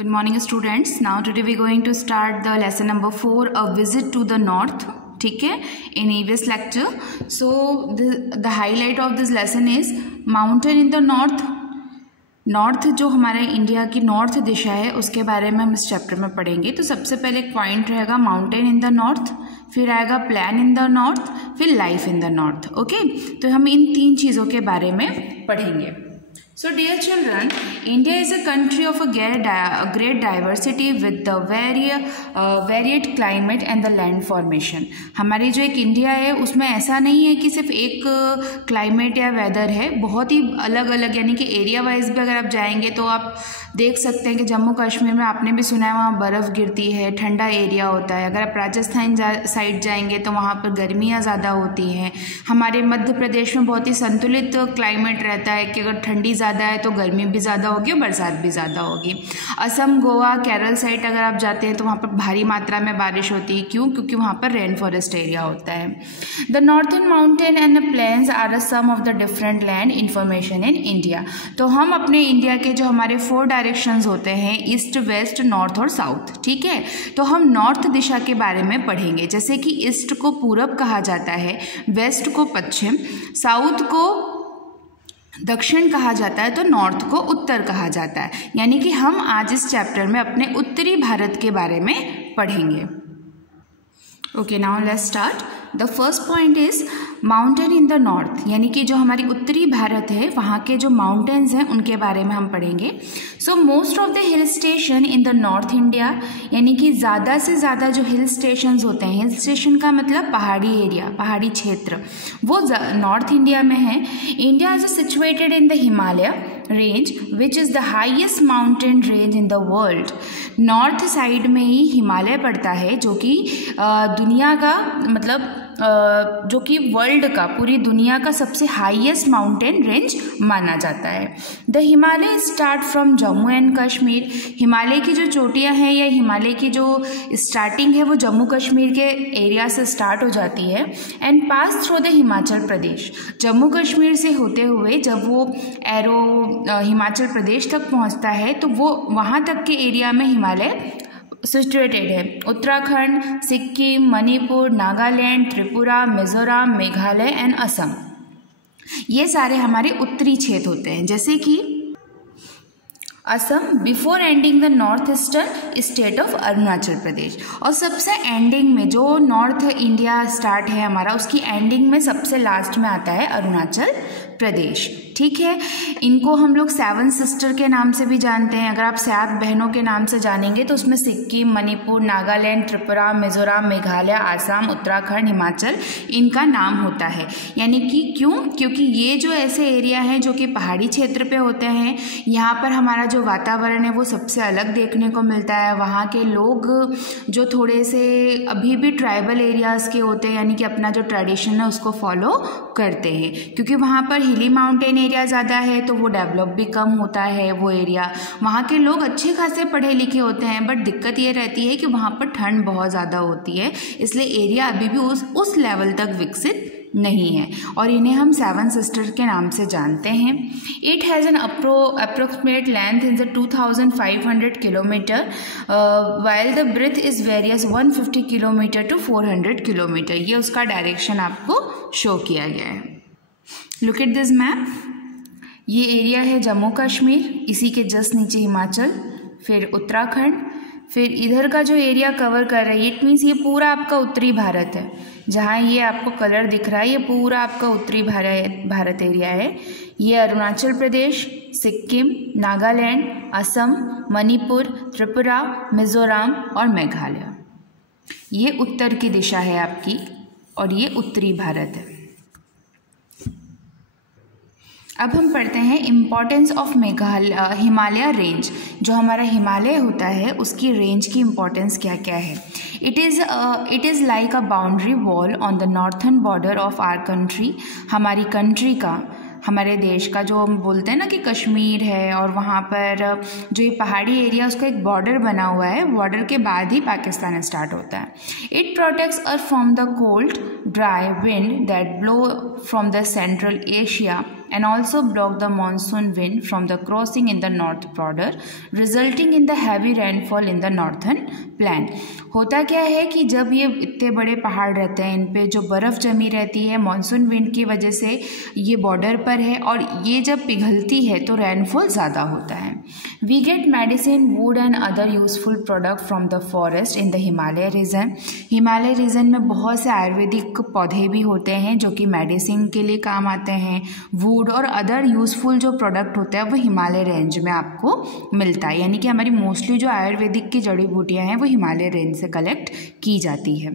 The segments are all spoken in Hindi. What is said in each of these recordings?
Good morning students. Now today we are going to start the lesson number 4, a visit to the north. ठीक है, in EVS lecture. So the highlight of this lesson is mountain in the north. North जो हमारे इंडिया की नॉर्थ दिशा है उसके बारे में हम इस चैप्टर में पढ़ेंगे. तो सबसे पहले एक पॉइंट रहेगा माउंटेन इन द नॉर्थ, फिर आएगा प्लान इन द नॉर्थ, फिर life in the north. Okay, तो हम इन तीन चीज़ों के बारे में पढ़ेंगे. So dear children, India is a country of a great diversity with the varied climate and the land formation. हमारी जो एक इंडिया है उसमें ऐसा नहीं है कि सिर्फ एक क्लाइमेट या वेदर है, बहुत ही अलग अलग, यानी कि एरिया वाइज भी अगर आप जाएंगे तो आप देख सकते हैं कि जम्मू कश्मीर में आपने भी सुना है वहाँ बर्फ़ गिरती है, ठंडा एरिया होता है. अगर आप राजस्थान साइड जाएंगे तो वहाँ पर गर्मियाँ ज़्यादा होती हैं. हमारे मध्य प्रदेश में बहुत ही संतुलित क्लाइमेट रहता है कि अगर ठंडी ज़्यादा है तो गर्मी भी ज़्यादा होगी और बरसात भी ज़्यादा होगी. असम, गोवा, केरल साइड अगर आप जाते हैं तो वहाँ पर भारी मात्रा में बारिश होती है. क्यों? क्योंकि वहाँ पर रेन फॉरेस्ट एरिया होता है. The northern mountain and the plains are a sum of the different land information in India. तो हम अपने इंडिया के जो हमारे 4 डायरेक्शंस होते हैं, ईस्ट, वेस्ट, नॉर्थ और साउथ. ठीक है, तो हम नॉर्थ दिशा के बारे में पढ़ेंगे. जैसे कि ईस्ट को पूरब कहा जाता है, वेस्ट को पश्चिम, साउथ को दक्षिण कहा जाता है, तो नॉर्थ को उत्तर कहा जाता है. यानी कि हम आज इस चैप्टर में अपने उत्तरी भारत के बारे में पढ़ेंगे. Okay, now let's start. The first point is mountain in the north, यानी कि जो हमारी उत्तरी भारत है वहाँ के जो माउंटेन्स हैं उनके बारे में हम पढ़ेंगे. So most of the hill station in the north India, यानी कि ज़्यादा से ज़्यादा जो हिल स्टेशंस होते हैं, हिल स्टेशन का मतलब पहाड़ी एरिया, पहाड़ी क्षेत्र, वो नॉर्थ इंडिया में है. India is situated in the Himalaya range which is the highest mountain range in the world. North side में ही हिमालय पड़ता है जो कि दुनिया का मतलब जो कि वर्ल्ड का, पूरी दुनिया का सबसे हाईएस्ट माउंटेन रेंज माना जाता है. The Himalaya start from Jammu and Kashmir. Himalaya की जो चोटियां हैं या हिमालय की जो स्टार्टिंग है वो जम्मू कश्मीर के एरिया से स्टार्ट हो जाती है and pass through the Himachal Pradesh. Jammu Kashmir से होते हुए जब वो एरो हिमाचल प्रदेश तक पहुंचता है तो वो वहाँ तक के एरिया में हिमालय सिचुएटेड है. उत्तराखंड, सिक्किम, मणिपुर, नागालैंड, त्रिपुरा, मिजोरम, मेघालय एंड असम, ये सारे हमारे उत्तरी क्षेत्र होते हैं. जैसे कि Assam before ending the north eastern state of Arunachal Pradesh. और सबसे एंडिंग में जो नॉर्थ इंडिया स्टार्ट है हमारा, उसकी एंडिंग में सबसे लास्ट में आता है अरुणाचल प्रदेश. ठीक है, इनको हम लोग 7 सिस्टर के नाम से भी जानते हैं. अगर आप 7 बहनों के नाम से जानेंगे तो उसमें सिक्किम, मणिपुर, नागालैंड, त्रिपुरा, मिजोरम, मेघालय, आसाम, उत्तराखंड, हिमाचल, इनका नाम होता है. यानी कि क्यों? क्योंकि ये जो ऐसे एरिया हैं जो कि पहाड़ी क्षेत्र पे होते हैं, यहाँ पर हमारा जो वातावरण है वो सबसे अलग देखने को मिलता है. वहाँ के लोग जो थोड़े से अभी भी ट्राइबल एरियाज़ के होते हैं, यानी कि अपना जो ट्रेडिशन है उसको फॉलो करते हैं. क्योंकि वहाँ पर हिली माउंटेन एरिया ज़्यादा है तो वो डेवलप भी कम होता है वो एरिया. वहाँ के लोग अच्छे खासे पढ़े लिखे होते हैं, बट दिक्कत ये रहती है कि वहाँ पर ठंड बहुत ज़्यादा होती है, इसलिए एरिया अभी भी उस लेवल तक विकसित नहीं है. और इन्हें हम 7 सिस्टर के नाम से जानते हैं. It has an approximate length in the 2500 kilometre while the breadth is various 150 kilometre to 400 kilometre. ये उसका डायरेक्शन आपको शो किया गया है. Look at this map. ये एरिया है जम्मू कश्मीर, इसी के जस्ट नीचे हिमाचल, फिर उत्तराखंड, फिर इधर का जो एरिया कवर कर रहा है, इट मीन्स ये पूरा आपका उत्तरी भारत है. जहाँ ये आपको कलर दिख रहा है ये पूरा आपका उत्तरी भारत एरिया है. ये अरुणाचल प्रदेश, सिक्किम, नागालैंड, असम, मणिपुर, त्रिपुरा, मिजोरम और मेघालय, ये उत्तर की दिशा है आपकी और ये उत्तरी भारत है. अब हम पढ़ते हैं इम्पॉर्टेंस ऑफ हिमालय रेंज. जो हमारा हिमालय होता है उसकी रेंज की इम्पॉर्टेंस क्या क्या है. It is like a boundary wall on the northern border of our country. हमारी कंट्री का, हमारे देश का जो हम बोलते हैं ना कि कश्मीर है और वहाँ पर जो ये पहाड़ी एरिया उसका एक बॉर्डर बना हुआ है, बॉर्डर के बाद ही पाकिस्तान स्टार्ट होता है. It protects us from the cold dry wind that blow from the central Asia and also block the monsoon wind from the crossing in the north border, resulting in the heavy rainfall in the northern plain. होता क्या है कि जब ये इतने बड़े पहाड़ रहते हैं, इन पे जो बर्फ़ जमी रहती है मॉनसून विंड की वजह से ये बॉर्डर पर है, और ये जब पिघलती है तो रेनफॉल ज़्यादा होता है. We get medicine, wood and other useful product from the forest in the Himalaya region. Himalaya region में बहुत से आयुर्वेदिक पौधे भी होते हैं जो कि मेडिसिन के लिए काम आते हैं. वुड और अदर यूजफुल जो प्रोडक्ट होता है वो हिमालय रेंज में आपको मिलता है, यानी कि हमारी मोस्टली जो आयुर्वेदिक की जड़ी बूटियाँ हैं वो हिमालय रेंज से कलेक्ट की जाती है.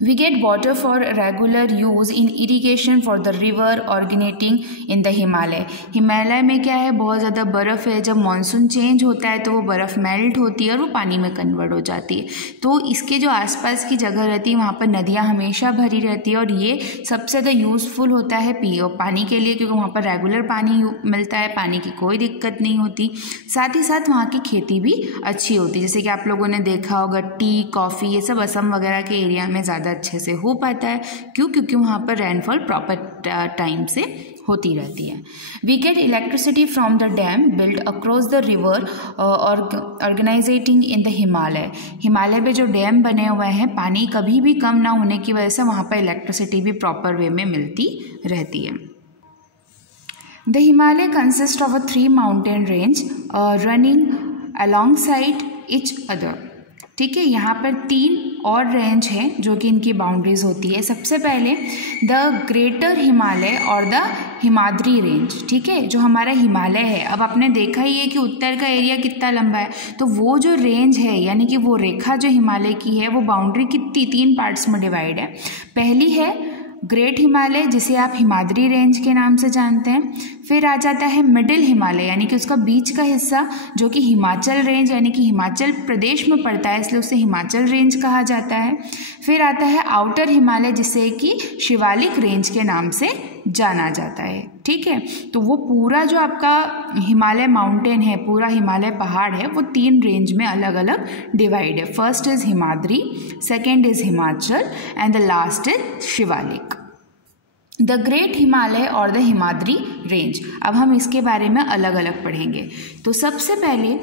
We get water for regular use in irrigation for the river originating in the Himalaya. Himalaya में क्या है, बहुत ज़्यादा बर्फ़ है. जब मानसून चेंज होता है तो वो बर्फ़ मेल्ट होती है और वो पानी में कन्वर्ट हो जाती है. तो इसके जो आसपास की जगह रहती है वहाँ पर नदियाँ हमेशा भरी रहती है, और ये सबसे ज़्यादा यूज़फुल होता है पानी के लिए, क्योंकि वहाँ पर रेगुलर पानी मिलता है, पानी की कोई दिक्कत नहीं होती. साथ ही साथ वहाँ की खेती भी अच्छी होती है, जैसे कि आप लोगों ने देखा होगा टी, कॉफ़ी, ये सब असम वगैरह के एरिया में ज़्यादा अच्छे से हो पाता है. क्योंकि वहाँ पर रेनफॉल प्रॉपर टाइम से होती रहती है. We get electricity from the dam build across the river originating in the Himalaya. Himalaya में जो डैम बने हुए हैं, पानी कभी भी कम ना होने की वजह से वहाँ पर इलेक्ट्रिसिटी भी प्रॉपर वे में मिलती रहती है. The Himalaya consist of 3 mountain range running alongside each other. ठीक है, यहाँ पर 3 और रेंज हैं जो कि इनकी बाउंड्रीज होती है. सबसे पहले द ग्रेटर हिमालय और द हिमाद्री रेंज. ठीक है, जो हमारा हिमालय है, अब आपने देखा ही है कि उत्तर का एरिया कितना लंबा है, तो वो जो रेंज है यानी कि वो रेखा जो हिमालय की है वो बाउंड्री कितनी 3 पार्ट्स में डिवाइड है. पहली है ग्रेट हिमालय, जिसे आप हिमाद्री रेंज के नाम से जानते हैं. फिर आ जाता है मिडिल हिमालय, यानी कि उसका बीच का हिस्सा जो कि हिमाचल रेंज यानी कि हिमाचल प्रदेश में पड़ता है, इसलिए उसे हिमाचल रेंज कहा जाता है. फिर आता है आउटर हिमालय, जिसे कि शिवालिक रेंज के नाम से जाना जाता है. ठीक है, तो वो पूरा जो आपका हिमालय माउंटेन है, पूरा हिमालय पहाड़ है, वो 3 रेंज में अलग अलग डिवाइड है. First is Himadri, second is Himachal and the last is Shivalik. The great Himalaya और द हिमाद्री रेंज. अब हम इसके बारे में अलग अलग पढ़ेंगे. तो सबसे पहले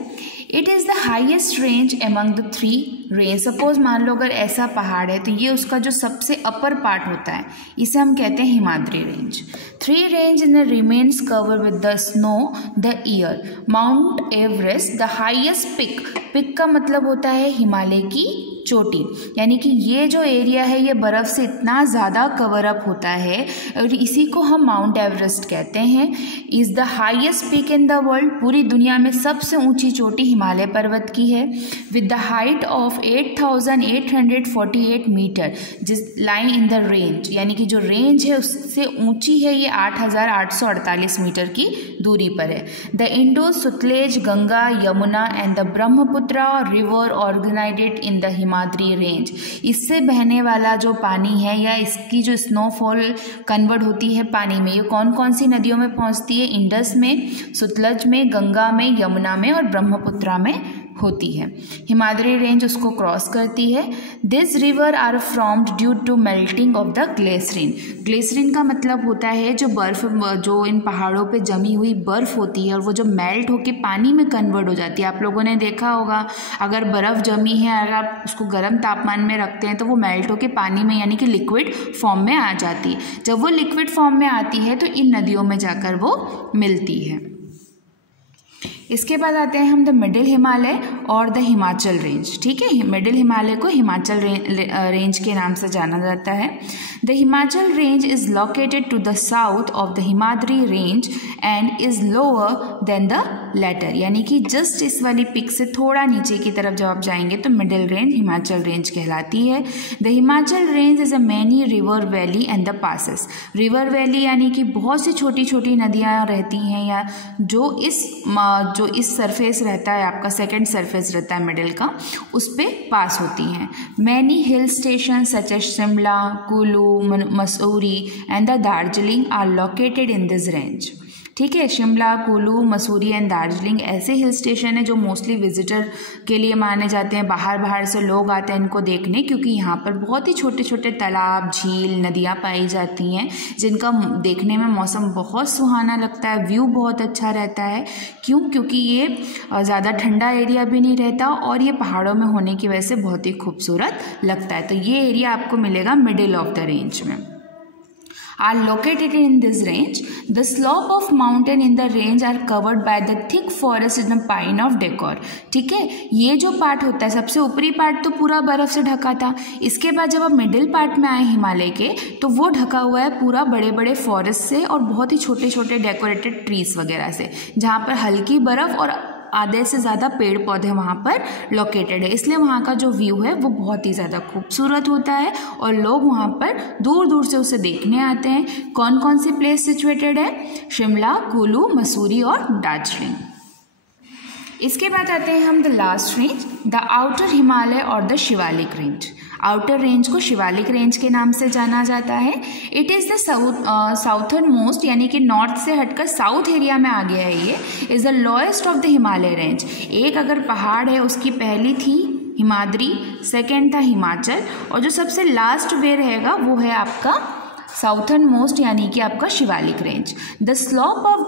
it is the highest range among the 3 range. Suppose मान लो अगर ऐसा पहाड़ है तो ये उसका जो सबसे अपर पार्ट होता है इसे हम कहते हैं Himadri range. 3 range in remains cover with the snow the year. Mount Everest the highest peak. Peak का मतलब होता है हिमालय की चोटी, यानी कि ये जो एरिया है ये बर्फ़ से इतना ज़्यादा कवर अप होता है और इसी को हम माउंट एवरेस्ट कहते हैं. Is the highest peak in the world. पूरी दुनिया में सबसे ऊंची चोटी हिमालय पर्वत की है. With the height of 8,848 metre, जिस लाइन इन द रेंज, यानी कि जो रेंज है उससे ऊंची है ये 8,848 मीटर की दूरी पर है. The Indus, Sutlej, Ganga, Yamuna and the Brahmaputra river organized in the Himadri range. इससे बहने वाला जो पानी है या इसकी जो स्नोफॉल कन्वर्ट होती है पानी में, ये कौन कौन सी नदियों में पहुंचती है? इंडस में, सतलज में, गंगा में, यमुना में और ब्रह्मपुत्र में होती है. हिमाद्री रेंज उसको क्रॉस करती है. This river are formed due to melting of the glaciers. Glaciers का मतलब होता है जो बर्फ़, जो इन पहाड़ों पे जमी हुई बर्फ़ होती है और वो जो मेल्ट होके पानी में कन्वर्ट हो जाती है. आप लोगों ने देखा होगा अगर बर्फ़ जमी है, अगर आप उसको गर्म तापमान में रखते हैं तो वो मेल्ट होके पानी में यानी कि लिक्विड फॉर्म में आ जाती है. जब वो लिक्विड फॉर्म में आती है तो इन नदियों में जाकर वो मिलती है. इसके बाद आते हैं हम द मिडिल हिमालय और द हिमाचल रेंज. ठीक है, मिडिल हिमालय को हिमाचल रेंज के नाम से जाना जाता है. The Himachal range is located to the south of the Himadri range and is lower than the latter, यानी कि जस्ट इस वाली पिक से थोड़ा नीचे की तरफ जब आप जाएंगे तो मिडिल रेंज हिमाचल रेंज कहलाती है. The Himachal range is a many river valley and the passes. River valley यानी कि बहुत सी छोटी छोटी नदियाँ रहती हैं या जो इस सरफेस रहता है, आपका सेकंड सरफेस रहता है मिडिल का, उस पे पास होती हैं. Many hill station such as Shimla, Kullu, Mussoorie and the Darjeeling are located in this range. ठीक है। शिमला, कुल्लू, मसूरी एंड दार्जिलिंग ऐसे हिल स्टेशन है जो मोस्टली विजिटर के लिए माने जाते हैं। बाहर से लोग आते हैं इनको देखने, क्योंकि यहाँ पर बहुत ही छोटे छोटे तालाब, झील, नदियाँ पाई जाती हैं जिनका देखने में मौसम बहुत सुहाना लगता है, व्यू बहुत अच्छा रहता है। क्यों? क्योंकि ये ज़्यादा ठंडा एरिया भी नहीं रहता और ये पहाड़ों में होने की वजह से बहुत ही खूबसूरत लगता है। तो ये एरिया आपको मिलेगा मिडिल ऑफ द रेंज में। Are located in this range. The slope of mountain in the range are covered by the thick forest in the pine of decor. ठीक है, ये जो पार्ट होता है, सबसे ऊपरी पार्ट तो पूरा बर्फ से ढका था। इसके बाद जब आप मिडिल पार्ट में आए हिमालय के, तो वो ढका हुआ है पूरा बड़े बड़े फॉरेस्ट से और बहुत ही छोटे छोटे डेकोरेटेड ट्रीज वगैरह से, जहाँ पर हल्की बर्फ और आधे से ज़्यादा पेड़ पौधे वहाँ पर लोकेटेड है। इसलिए वहाँ का जो व्यू है वो बहुत ही ज़्यादा खूबसूरत होता है और लोग वहाँ पर दूर दूर से उसे देखने आते हैं। कौन कौन सी प्लेस सिचुएटेड है? शिमला, कुल्लू, मसूरी और दार्जिलिंग। इसके बाद आते हैं हम the last range, the outer Himalaya और the Shivalik range. Outer range को शिवालिक रेंज के नाम से जाना जाता है। It is the southern most, यानी कि नॉर्थ से हटकर साउथ एरिया में आ गया है। ये is the lowest of the Himalaya range. एक अगर पहाड़ है, उसकी पहली थी हिमाद्री, सेकेंड था हिमाचल और जो सबसे लास्ट वे रहेगा वो है आपका साउथर्न मोस्ट, यानी कि आपका Shivalik range. The slope of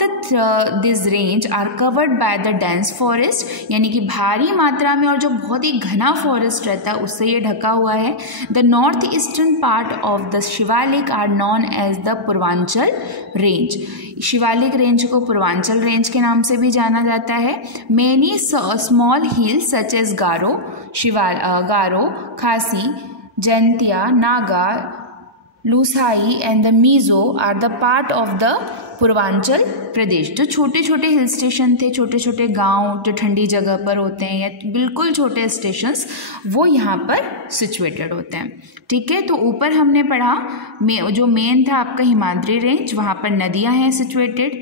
this range are covered by the dense forest, यानी कि भारी मात्रा में और जो बहुत ही घना फॉरेस्ट रहता है उससे ये ढका हुआ है। The north eastern part of the Shivalik are known as the Purvanchal range. Shivalik range को पूर्वांचल रेंज के नाम से भी जाना जाता है। Many small hills such as Garo, Khasi, Jaintia, Naga, Lushai and the Mizo are the part of the Purvanchal Pradesh. जो छोटे छोटे हिल स्टेशन थे, छोटे छोटे गांव जो ठंडी जगह पर होते हैं या बिल्कुल छोटे स्टेशंस, वो यहाँ पर सिचुएटेड होते हैं। ठीक है, तो ऊपर हमने पढ़ा जो मेन था आपका हिमाद्री रेंज, वहाँ पर नदियाँ हैं सिचुएटेड,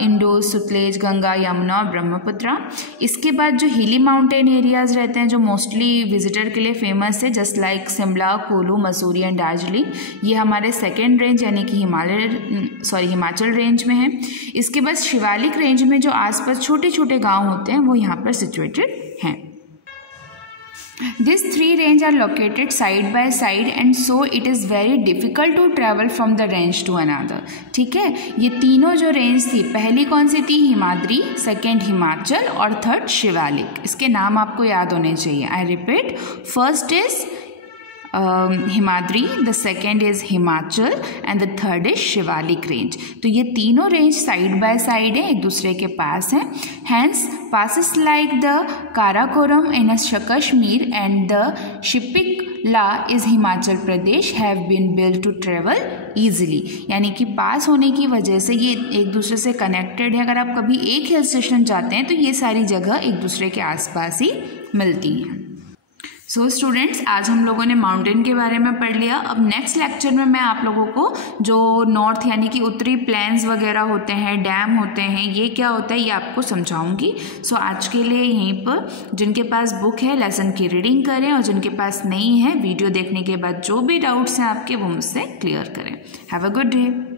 इंडस, सतलेज, गंगा, यमुना और ब्रह्मपुत्रा। इसके बाद जो हिली माउंटेन एरियाज़ रहते हैं जो मोस्टली विजिटर के लिए फेमस है, just like Shimla, Kullu, Mussoorie and Darjeeling, ये हमारे सेकेंड रेंज यानी कि हिमाचल रेंज में है। इसके बाद शिवालिक रेंज में जो आसपास छोटे छोटे गांव होते हैं वो यहाँ पर सिचुएटेड हैं। These three ranges are located side by side and so it is very difficult to travel from the range to another. ठीक है, ये तीनों जो रेंज थी, पहली कौन सी थी? हिमाद्री, सेकेंड हिमाचल और थर्ड शिवालिक। इसके नाम आपको याद होने चाहिए। I repeat, first is Himadri, the second is Himachal and the third is Shivalik range. तो ये तीनों रेंज साइड बाय साइड है, एक दूसरे के पास है। Hence passes like the Karakoram in Kashmir and the Shipikla is Himachal Pradesh have been built to travel easily, यानी कि पास होने की वजह से ये एक दूसरे से कनेक्टेड है। अगर आप कभी एक हिल स्टेशन जाते हैं तो ये सारी जगह एक दूसरे के आसपास ही मिलती हैं। सो स्टूडेंट्स, आज हम लोगों ने माउंटेन के बारे में पढ़ लिया। अब नेक्स्ट लेक्चर में मैं आप लोगों को जो नॉर्थ यानी कि उत्तरी प्लेन्स वगैरह होते हैं, डैम होते हैं, ये क्या होता है ये आपको समझाऊंगी। सो आज के लिए यहीं पर जिनके पास बुक है लेसन की रीडिंग करें और जिनके पास नहीं है वीडियो देखने के बाद जो भी डाउट्स हैं आपके वो मुझसे क्लियर करें। Have a good day.